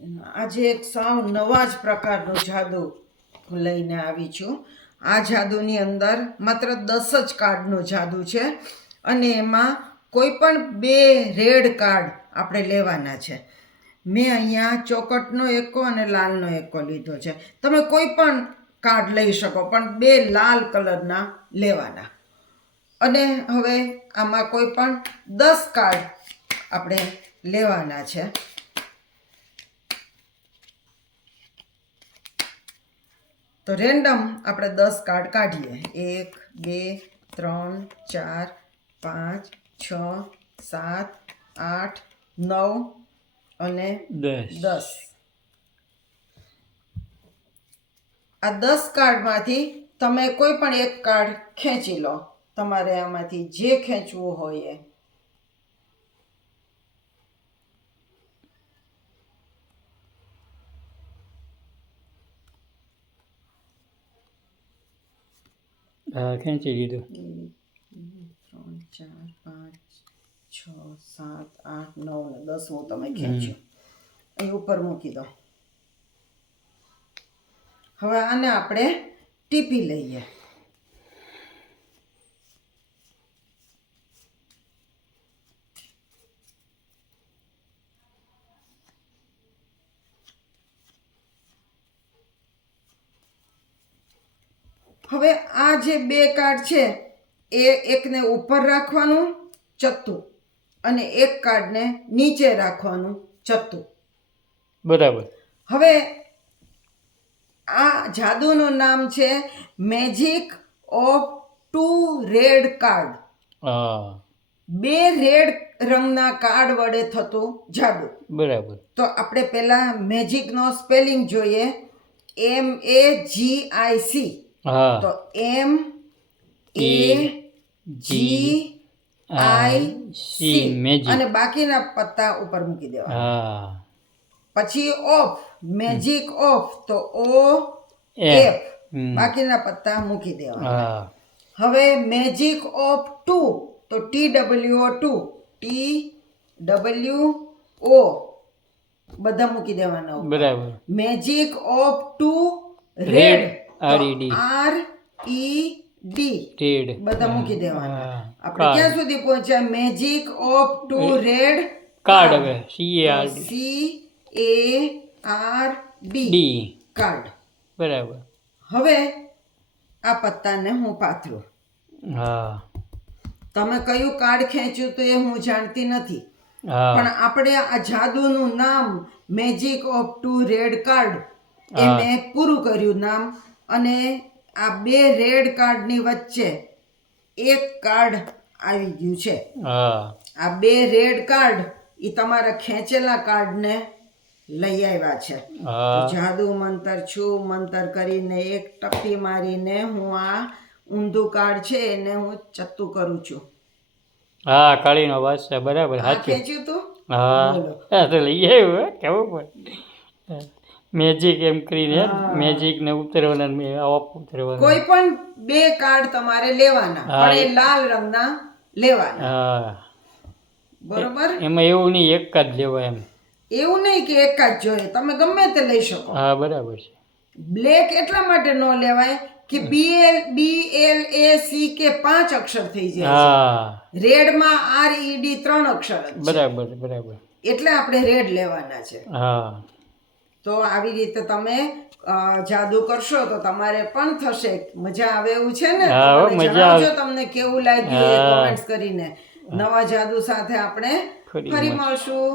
આજે એક સાવ નવા જ પ્રકારનું જાદુ લઈને આવી છું. આ જાદુની અંદર માત્ર 10 જ કાર્ડનું જાદુ છે અને એમાં કોઈ પણ 2 રેડ કાર્ડ આપણે લેવાના છે. મેં અહીંયા ચોકટનો એકો અને લાલનો એકો લીધો છે. તમે કોઈ પણ કાર્ડ લઈ શકો, પણ 2 લાલ કલરના લેવાના. અને હવે આમાં કોઈ પણ 10 કાર્ડ આપણે લેવાના છે. તો રેન્ડમ આપણે 10 કાર્ડ કાઢીએ. 1 2 3 4 5 6 7 8 9 અને 10. આ 10 કાર્ડમાંથી તમે કોઈ પણ એક કાર્ડ ખેંચી લો. તમારે આમાંથી જે ખેંચવું હોય એ. ખેંચી લીધું. 3 4 5 6 7 8 9 અને 10 તમે ખેંચ્યું. અહીં ઉપર મૂકી દો. હવે આને આપણે ટીપી લઈએ. હવે આ જે 2 કાર્ડ છે એ એકને ઉપર રાખવાનું ચત્તું અને એક કાર્ડને નીચે રાખવાનું ચત્તું. બરાબર. હવે આ જાદુનું નામ છે magic of 2 red card. 2 red રંગના કાર્ડ વડે થતું જાદુ. બરાબર. તો આપણે પહેલા મેજિકનો સ્પેલિંગ જોઈએ. MAGIC. તો MAGIC અને બાકીના પત્તા ઉપર મૂકી દેવા. પછી ઓફ, મેજિક ઓફ, તો OF બાકીના પત્તા મૂકી દેવા. હવે મેજિક ઓફ 2, તો TWO બધા મૂકી દેવાના. બરાબર. મેજિક ઓફ 2 રેડ, RED બધા મૂકી દેવાના. આપણે ક્યાં સુધી પહોંચ્યા? Magic of 2 red card. હવે CARD કાર્ડ. બરાબર. હવે આ પત્તાને હું પાથરું. તમે કયું કાર્ડ ખેંચ્યું તો એ હું જાણતી નથી, પણ આપણે આ જાદુનું નામ મેજિક ઓફ 2 રેડ કાર્ડ એ મેં પૂરું કર્યું નામ. અને આ 2 રેડ કાર્ડની વચ્ચે એક કાર્ડ આવી ગયું છે. આ 2 રેડ કાર્ડ એ તમારા ખેંચેલા કાર્ડને લઈ આવ્યા છે. જાદુ મંતર છું મંતર કરીને એક ટપ્પી મારીને હું આ ઊંધું કાર્ડ છે એને હું ચત્તું કરું છું. કાળીનો વાસ છે. બરાબર. ખેંચ્યું તું. તો લઈ આવ્યું. કેવું પણ મેજિક એમ કરીને મેજિક ને ઉતરવાના ઉતરવાના. કોઈ પણ 2 કાર્ડ તમારે લેવાના, પણ એ લાલ રંગના લેવાના. બરોબર. એમાં એવું નહીં એક જ લેવાય. એમ એવું નહીં કે એક જ જોઈએ, તમે ગમે તે લઈ શકો. બરાબર છે. બ્લેક એટલા માટે ન લેવાય કે BLACK 5 અક્ષર થઈ જાય. રેડમાં RED 3 અક્ષર જ. બરાબર. એટલે આપણે રેડ લેવાના છે. તો આવી રીતે તમે જાદુ કરશો તો તમારે પણ થશે. મજા આવે એવું છે ને? જણાવજો તમને કેવું લાગ્યું એ કમેન્ટ્સ કરીને. નવા જાદુ સાથે આપણે ફરી મળશું.